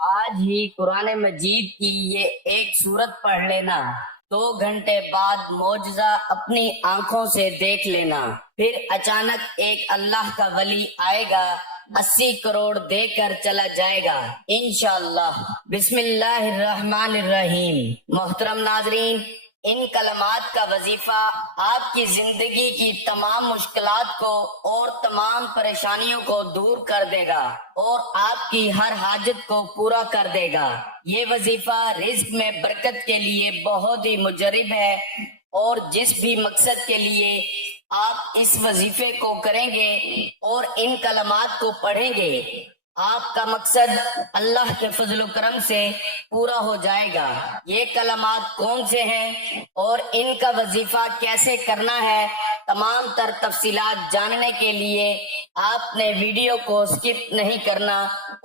آج ہی قرآن مجید کی یہ ایک سورت پڑھ لینا، 2 گھنٹے بعد معجزہ اپنی آنکھوں سے دیکھ لینا، پھر اچانک ایک اللہ کا ولی آئے گا، 80 کروڑ دے کر چلا جائے گا انشاءاللہ۔ بسم اللہ الرحمن الرحیم۔ محترم ناظرین، ان کلمات کا وظیفہ آپ کی زندگی کی تمام مشکلات کو اور تمام پریشانیوں کو دور کر دے گا اور آپ کی ہر حاجت کو پورا کر دے گا۔ یہ وظیفہ رزق میں برکت کے لیے بہت ہی مجرب ہے، اور جس بھی مقصد کے لیے آپ اس وظیفے کو کریں گے اور ان کلمات کو پڑھیں گے، آپ کا مقصد اللہ کے فضل و کرم سے پورا ہو جائے گا۔ یہ کلمات کون سے ہیں اور ان کا وظیفہ کیسے کرنا ہے، تمام تر تفصیلات جاننے کے لیے آپ نے ویڈیو کو سکپ نہیں کرنا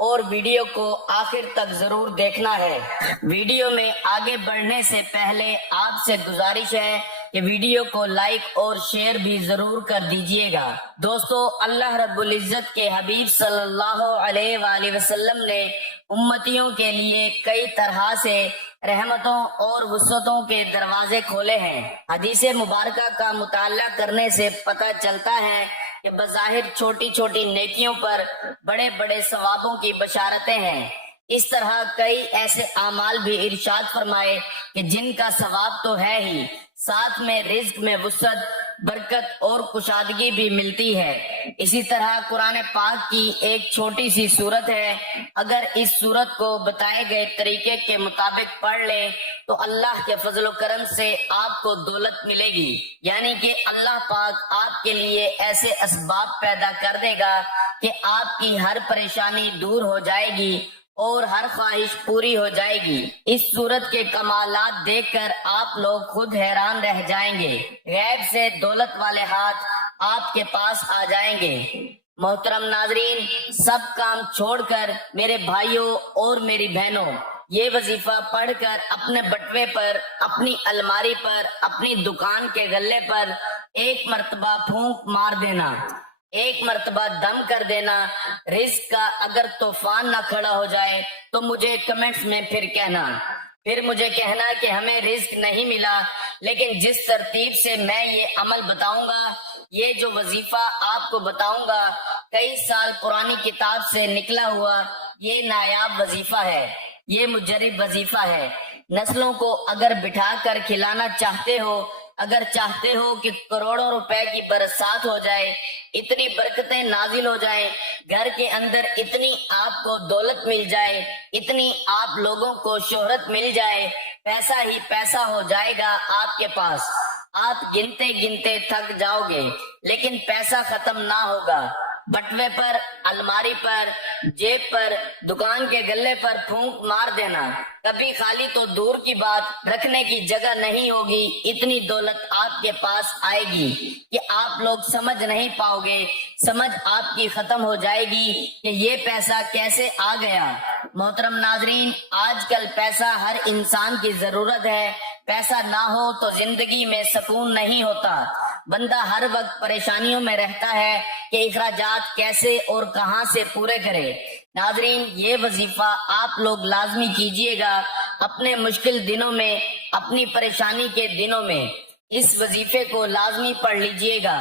اور ویڈیو کو آخر تک ضرور دیکھنا ہے۔ ویڈیو میں آگے بڑھنے سے پہلے آپ سے گزارش ہے کہ ویڈیو کو لائک اور شیئر بھی ضرور کر دیجئے گا۔ دوستو، اللہ رب العزت کے حبیب صلی اللہ علیہ وآلہ وسلم نے امتیوں کے لیے کئی طرح سے رحمتوں اور وسعتوں کے دروازے کھولے ہیں۔ حدیث مبارکہ کا مطالعہ کرنے سے پتہ چلتا ہے کہ بظاہر چھوٹی چھوٹی نیکیوں پر بڑے بڑے ثوابوں کی بشارتیں ہیں۔ اس طرح کئی ایسے اعمال بھی ارشاد فرمائے کہ جن کا ثواب تو ہے ہی، ساتھ میں رزق میں وسعت، برکت اور کشادگی بھی ملتی ہے۔ اسی طرح قرآن پاک کی ایک چھوٹی سی سورت ہے، اگر اس سورت کو بتائے گئے طریقے کے مطابق پڑھ لیں تو اللہ کے فضل و کرم سے آپ کو دولت ملے گی، یعنی کہ اللہ پاک آپ کے لیے ایسے اسباب پیدا کر دے گا کہ آپ کی ہر پریشانی دور ہو جائے گی اور ہر خواہش پوری ہو جائے گی۔ اس صورت کے کمالات دیکھ کر آپ لوگ خود حیران رہ جائیں گے، غیب سے دولت والے ہاتھ آپ کے پاس آ جائیں گے۔ محترم ناظرین، سب کام چھوڑ کر میرے بھائیوں اور میری بہنوں، یہ وظیفہ پڑھ کر اپنے بٹوے پر، اپنی الماری پر، اپنی دکان کے غلے پر ایک مرتبہ پھونک مار دینا، ایک مرتبہ دم کر دینا۔ رزق کا اگر طوفان نہ کھڑا ہو جائے تو مجھے کمنٹس میں پھر مجھے کہنا کہ ہمیں رزق نہیں ملا، لیکن جس ترتیب سے میں یہ عمل بتاؤں گا، یہ جو وظیفہ آپ کو بتاؤں گا، کئی سال پرانی کتاب سے نکلا ہوا یہ نایاب وظیفہ ہے، یہ مجرب وظیفہ ہے۔ نسلوں کو اگر بٹھا کر کھلانا چاہتے ہو، اگر چاہتے ہو کہ کروڑوں روپے کی برسات ہو جائے، اتنی برکتیں نازل ہو جائیں، گھر کے اندر اتنی آپ کو دولت مل جائے، اتنی آپ لوگوں کو شہرت مل جائے، پیسہ ہی پیسہ ہو جائے گا آپ کے پاس، آپ گنتے گنتے تھک جاؤ گے، لیکن پیسہ ختم نہ ہوگا۔ بٹوے پر، الماری پر، جیب پر، دکان کے گلے پر پھونک مار دینا، کبھی خالی تو دور کی بات، رکھنے کی جگہ نہیں ہوگی، اتنی دولت آپ کے پاس آئے گی کہ آپ لوگ سمجھ نہیں پاؤ گے، سمجھ آپ کی ختم ہو جائے گی کہ یہ پیسہ کیسے آ گیا۔ محترم ناظرین، آج کل پیسہ ہر انسان کی ضرورت ہے، پیسہ نہ ہو تو زندگی میں سکون نہیں ہوتا، بندہ ہر وقت پریشانیوں میں رہتا ہے کہ اخراجات کیسے اور کہاں سے پورے کرے۔ ناظرین، یہ وظیفہ آپ لوگ لازمی کیجئے گا اپنے مشکل دنوں میں، اپنی پریشانی کے دنوں میں، اس وظیفے کو لازمی پڑھ لیجئے گا۔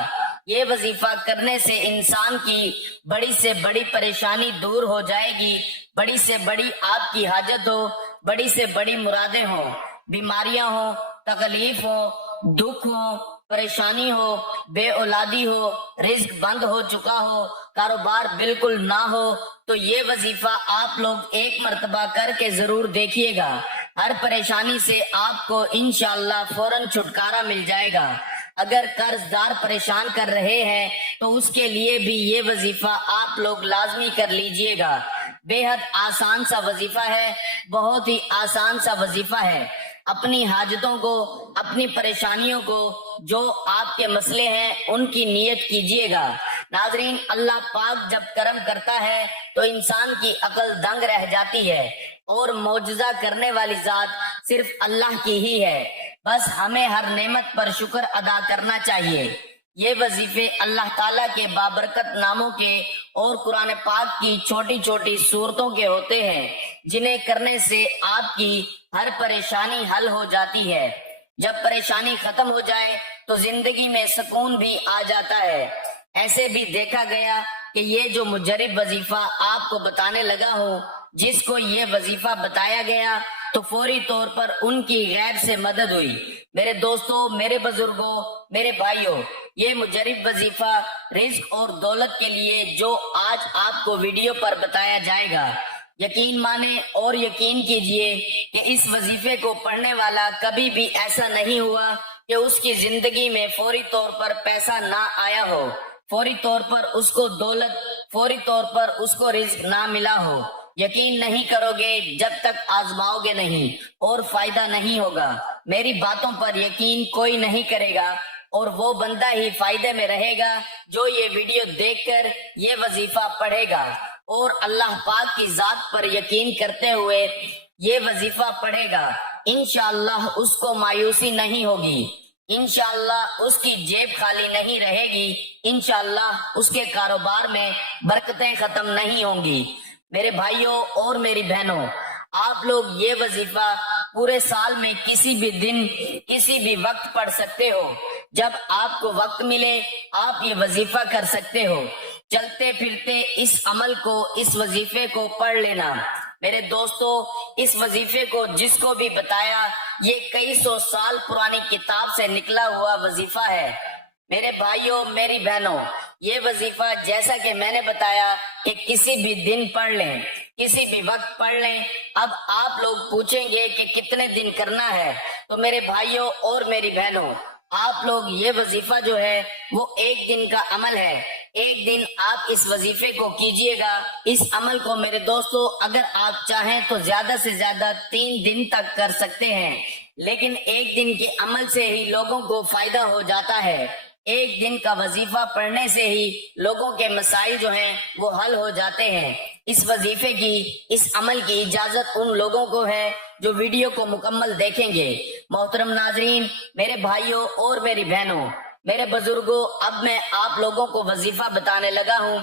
یہ وظیفہ کرنے سے انسان کی بڑی سے بڑی پریشانی دور ہو جائے گی، بڑی سے بڑی آپ کی حاجت ہو، بڑی سے بڑی مرادیں ہوں، بیماریاں ہوں، تکلیف ہو، دکھ ہو، پریشانی ہو، بے اولادی ہو، رزق بند ہو چکا ہو، کاروبار بالکل نہ ہو، تو یہ وظیفہ آپ لوگ ایک مرتبہ کر کے ضرور دیکھیے گا، ہر پریشانی سے آپ کو انشاءاللہ فوراً چھٹکارا مل جائے گا۔ اگر قرض دار پریشان کر رہے ہیں تو اس کے لیے بھی یہ وظیفہ آپ لوگ لازمی کر لیجئے گا۔ بے حد آسان سا وظیفہ ہے، بہت ہی آسان سا وظیفہ ہے۔ اپنی حاجتوں کو، اپنی پریشانیوں کو، جو آپ کے مسئلے ہیں، ان کی نیت کیجئے گا۔ ناظرین، اللہ پاک جب کرم کرتا ہے تو انسان کی عقل دنگ رہ جاتی ہے، اور معجزہ کرنے والی ذات صرف اللہ کی ہی ہے، بس ہمیں ہر نعمت پر شکر ادا کرنا چاہیے۔ یہ وظیفے اللہ تعالیٰ کے بابرکت ناموں کے اور قرآن پاک کی چھوٹی چھوٹی صورتوں کے ہوتے ہیں۔ جنہیں کرنے سے آپ کی ہر پریشانی حل ہو جاتی ہے۔ جب پریشانی ختم ہو جائے تو زندگی میں سکون بھی آ جاتا ہے۔ ایسے بھی دیکھا گیا کہ یہ جو مجرب وظیفہ آپ کو بتانے لگا ہوں، جس کو یہ وظیفہ بتایا گیا تو فوری طور پر ان کی غیب سے مدد ہوئی۔ میرے دوستوں، میرے بزرگوں، میرے بھائیوں، یہ مجرب وظیفہ رزق اور دولت کے لیے جو آج آپ کو ویڈیو پر بتایا جائے گا، یقین مانے اور یقین کیجئے کہ اس وظیفے کو پڑھنے والا کبھی بھی ایسا نہیں ہوا کہ اس کی زندگی میں فوری طور پر پیسہ نہ آیا ہو، فوری طور پر اس کو دولت، فوری طور پر اس کو رزق نہ ملا ہو۔ یقین نہیں کرو گے جب تک آزماؤ گے نہیں اور فائدہ نہیں ہوگا۔ میری باتوں پر یقین کوئی نہیں کرے گا اور وہ بندہ ہی فائدے میں رہے گا جو یہ ویڈیو دیکھ کر یہ وظیفہ پڑھے گا اور اللہ پاک کی ذات پر یقین کرتے ہوئے یہ وظیفہ پڑھے گا۔ انشاءاللہ اس کو مایوسی نہیں ہوگی، انشاءاللہ اس کی جیب خالی نہیں رہے گی، انشاءاللہ اس کے کاروبار میں برکتیں ختم نہیں ہوں گی۔ میرے بھائیوں اور میری بہنوں، آپ لوگ یہ وظیفہ پورے سال میں کسی بھی دن، کسی بھی وقت پڑھ سکتے ہو۔ جب آپ کو وقت ملے آپ یہ وظیفہ کر سکتے ہو۔ چلتے پھرتے اس عمل کو، اس وظیفے کو پڑھ لینا۔ میرے دوستو، اس وظیفے کو جس کو بھی بتایا، یہ کئی سو سال پرانی کتاب سے نکلا ہوا وظیفہ ہے۔ میرے بھائیوں، میری بہنوں، یہ وظیفہ جیسا کہ میں نے بتایا کہ کسی بھی دن پڑھ لیں، کسی بھی وقت پڑھ لیں۔ اب آپ لوگ پوچھیں گے کہ کتنے دن کرنا ہے، تو میرے بھائیوں اور میری بہنوں، آپ لوگ یہ وظیفہ جو ہے وہ ایک دن کا عمل ہے۔ ایک دن آپ اس وظیفے کو کیجئے گا۔ اس عمل کو میرے دوستو اگر آپ چاہیں تو زیادہ سے زیادہ 3 دن تک کر سکتے ہیں، لیکن ایک دن کے عمل سے ہی لوگوں کو فائدہ ہو جاتا ہے۔ ایک دن کا وظیفہ پڑھنے سے ہی لوگوں کے مسائل جو ہیں وہ حل ہو جاتے ہیں۔ اس وظیفے کی، اس عمل کی اجازت ان لوگوں کو ہے جو ویڈیو کو مکمل دیکھیں گے۔ محترم ناظرین، میرے بھائیوں اور میری بہنوں، میرے بزرگوں، اب میں آپ لوگوں کو وظیفہ بتانے لگا ہوں۔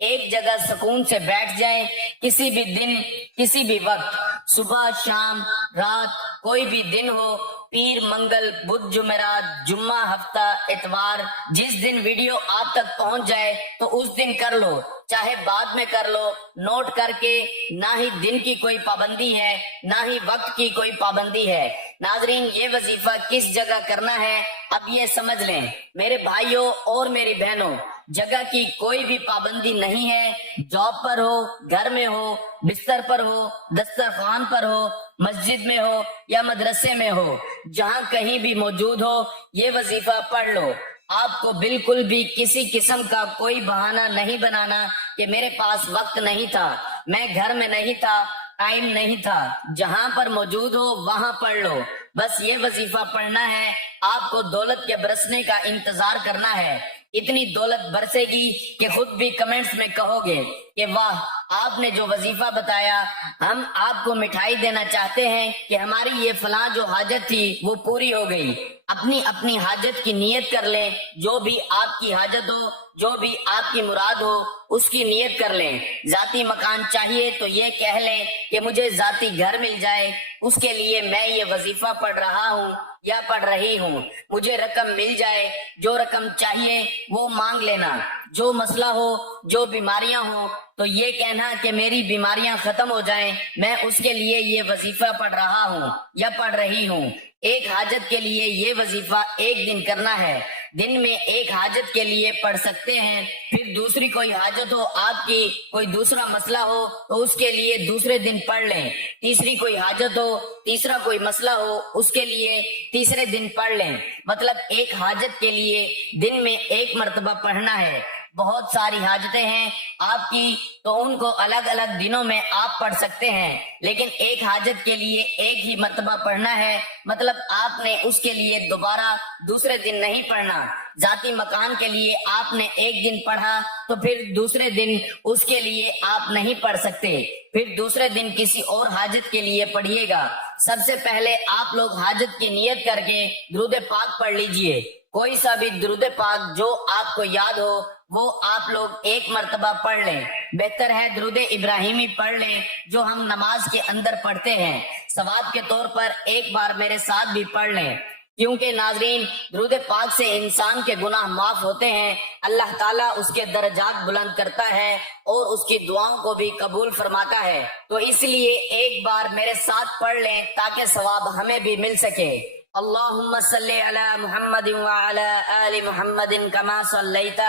ایک جگہ سکون سے بیٹھ جائیں، کسی بھی دن، کسی بھی وقت، صبح، شام، رات، کوئی بھی دن ہو، پیر، منگل، بدھ، جمعرات، جمعہ، ہفتہ، اتوار، جس دن ویڈیو آپ تک پہنچ جائے تو اس دن کر لو، چاہے بعد میں کر لو، نوٹ کر کے۔ نہ ہی دن کی کوئی پابندی ہے، نہ ہی وقت کی کوئی پابندی ہے۔ ناظرین، یہ وظیفہ کس جگہ کرنا ہے اب یہ سمجھ لیں۔ میرے بھائیوں اور میری بہنوں، جگہ کی کوئی بھی پابندی نہیں ہے۔ جاب پر ہو، گھر میں ہو، بستر پر ہو، دسترخوان پر ہو، مسجد میں ہو یا مدرسے میں ہو، جہاں کہیں بھی موجود ہو، یہ وظیفہ پڑھ لو۔ آپ کو بالکل بھی کسی قسم کا کوئی بہانہ نہیں بنانا کہ میرے پاس وقت نہیں تھا، میں گھر میں نہیں تھا، ٹائم نہیں تھا۔ جہاں پر موجود ہو وہاں پڑھ لو۔ بس یہ وظیفہ پڑھنا ہے۔ آپ کو دولت کے برسنے کا انتظار کرنا ہے۔ اتنی دولت برسے گی کہ خود بھی کمنٹس میں کہو گے کہ واہ، آپ نے جو وظیفہ بتایا، ہم آپ کو مٹھائی دینا چاہتے ہیں کہ ہماری یہ فلاں جو حاجت تھی وہ پوری ہو گئی۔ اپنی اپنی حاجت کی نیت کر لیں، جو بھی آپ کی حاجت ہو، جو بھی آپ کی مراد ہو، اس کی نیت کر لیں۔ ذاتی مکان چاہیے تو یہ کہہ لیں کہ مجھے ذاتی گھر مل جائے، اس کے لیے میں یہ وظیفہ پڑھ رہا ہوں یا پڑھ رہی ہوں۔ مجھے رقم مل جائے، جو رقم چاہیے وہ مانگ لینا۔ جو مسئلہ ہو، جو بیماریاں ہوں تو یہ کہنا کہ میری بیماریاں ختم ہو جائیں، میں اس کے لیے یہ وظیفہ پڑھ رہا ہوں یا پڑھ رہی ہوں۔ ایک حاجت کے لیے یہ وظیفہ ایک دن کرنا ہے۔ دن میں ایک حاجت کے لیے پڑھ سکتے ہیں، پھر دوسری کوئی حاجت ہو آپ کی، کوئی دوسرا مسئلہ ہو تو اس کے لیے دوسرے دن پڑھ لیں۔ تیسری کوئی حاجت ہو، تیسرا کوئی مسئلہ ہو، اس کے لیے تیسرے دن پڑھ لیں۔ مطلب ایک حاجت کے لیے دن میں ایک مرتبہ پڑھنا ہے۔ بہت ساری حاجتیں ہیں آپ کی تو ان کو الگ الگ دنوں میں آپ پڑھ سکتے ہیں، لیکن ایک حاجت کے لیے ایک ہی مرتبہ پڑھنا ہے۔ مطلب آپ نے اس کے لیے دوبارہ دوسرے دن نہیں پڑھنا۔ ذاتی مکان کے لیے آپ نے ایک دن پڑھا تو پھر دوسرے دن اس کے لیے آپ نہیں پڑھ سکتے، پھر دوسرے دن کسی اور حاجت کے لیے پڑھیے گا۔ سب سے پہلے آپ لوگ حاجت کی نیت کر کے درود پاک پڑھ لیجئے۔ کوئی سا بھی درود پاک جو آپ کو یاد ہو وہ آپ لوگ ایک مرتبہ پڑھ لیں. بہتر ہے درود ابراہیمی پڑھ لیں جو ہم نماز کے اندر پڑھتے ہیں. ثواب کے طور پر ایک بار میرے ساتھ بھی پڑھ لیں، کیونکہ ناظرین درود پاک سے انسان کے گناہ معاف ہوتے ہیں، اللہ تعالیٰ اس کے درجات بلند کرتا ہے اور اس کی دعاؤں کو بھی قبول فرماتا ہے. تو اس لیے ایک بار میرے ساتھ پڑھ لیں تاکہ ثواب ہمیں بھی مل سکے. اللہم صلی علی محمد وعلی آل محمد کما صلیت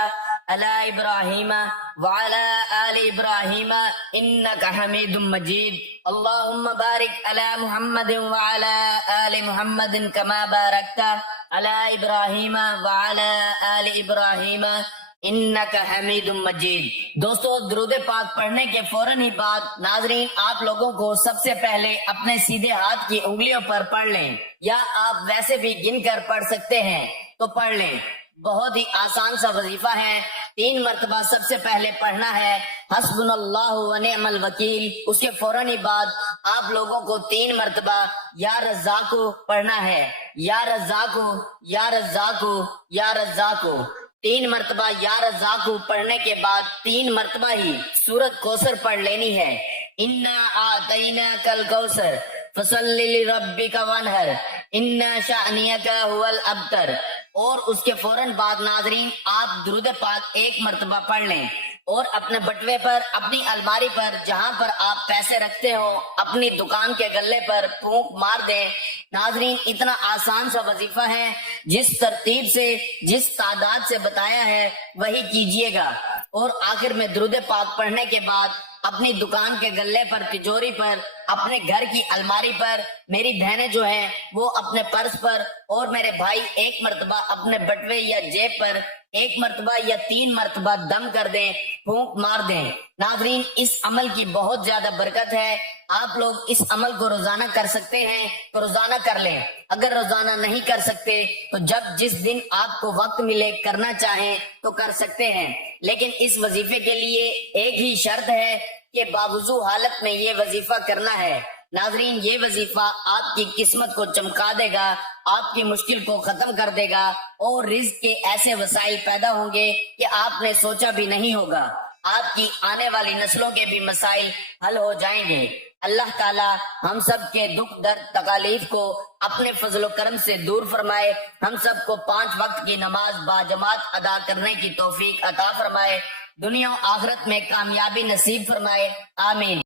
علی ابراہیم وعلی آل ابراہیم انک حمید مجید. اللہم بارک علی محمد وعلی آل محمد کما بارکت علی ابراہیم وعلی آل ابراہیم انک حمید مجید. دوستو درود پاک پڑھنے کے فوراً ہی بعد ناظرین آپ لوگوں کو سب سے پہلے اپنے سیدھے ہاتھ کی انگلیوں پر پڑھ لیں، یا آپ ویسے بھی گن کر پڑھ سکتے ہیں تو پڑھ لیں. بہت ہی آسان سا وظیفہ ہے. 3 مرتبہ سب سے پہلے پڑھنا ہے حسبنا اللہ و نعم الوکیل. اس کے فوراً ہی بعد آپ لوگوں کو 3 مرتبہ یا رزاقو پڑھنا ہے. یا رزاقو یا رزاقو یا رزاقو. 3 مرتبہ یا رزاقو پڑھنے کے بعد 3 مرتبہ ہی سورۃ کوثر پڑھ لینی ہے. انا اعطیناک الکوثر فصلی لربک وانحر ان شأنک هو الابتر. اور اس کے فوراً بعد ناظرین آپ درود پاک 1 مرتبہ پڑھ لیں اور اپنے بٹوے پر، اپنی الماری پر، جہاں پر آپ پیسے رکھتے ہو، اپنی دکان کے گلے پر پھونک مار دیں. ناظرین اتنا آسان سا وظیفہ ہے، جس ترتیب سے، جس تعداد سے بتایا ہے وہی کیجئے گا. اور آخر میں درود پاک پڑھنے کے بعد اپنی دکان کے گلے پر، تجوری پر، اپنے گھر کی الماری پر، میری بہنیں جو ہیں وہ اپنے پرس پر، اور میرے بھائی 1 مرتبہ اپنے بٹوے یا جیب پر 1 مرتبہ یا 3 مرتبہ دم کر دیں، پھونک مار دیں. ناظرین اس عمل کی بہت زیادہ برکت ہے. آپ لوگ اس عمل کو روزانہ کر سکتے ہیں تو روزانہ کر لیں. اگر روزانہ نہیں کر سکتے تو جس دن آپ کو وقت ملے، کرنا چاہیں تو کر سکتے ہیں. لیکن اس وظیفے کے لیے ایک ہی شرط ہے کہ باوضو حالت میں یہ وظیفہ کرنا ہے. ناظرین یہ وظیفہ آپ کی قسمت کو چمکا دے گا، آپ کی مشکل کو ختم کر دے گا، اور رزق کے ایسے وسائل پیدا ہوں گے کہ آپ نے سوچا بھی نہیں ہوگا. آپ کی آنے والی نسلوں کے بھی مسائل حل ہو جائیں گے. اللہ تعالی ہم سب کے دکھ درد تکالیف کو اپنے فضل و کرم سے دور فرمائے. ہم سب کو 5 وقت کی نماز باجماعت ادا کرنے کی توفیق عطا فرمائے. دنیا و آخرت میں کامیابی نصیب فرمائے. آمین.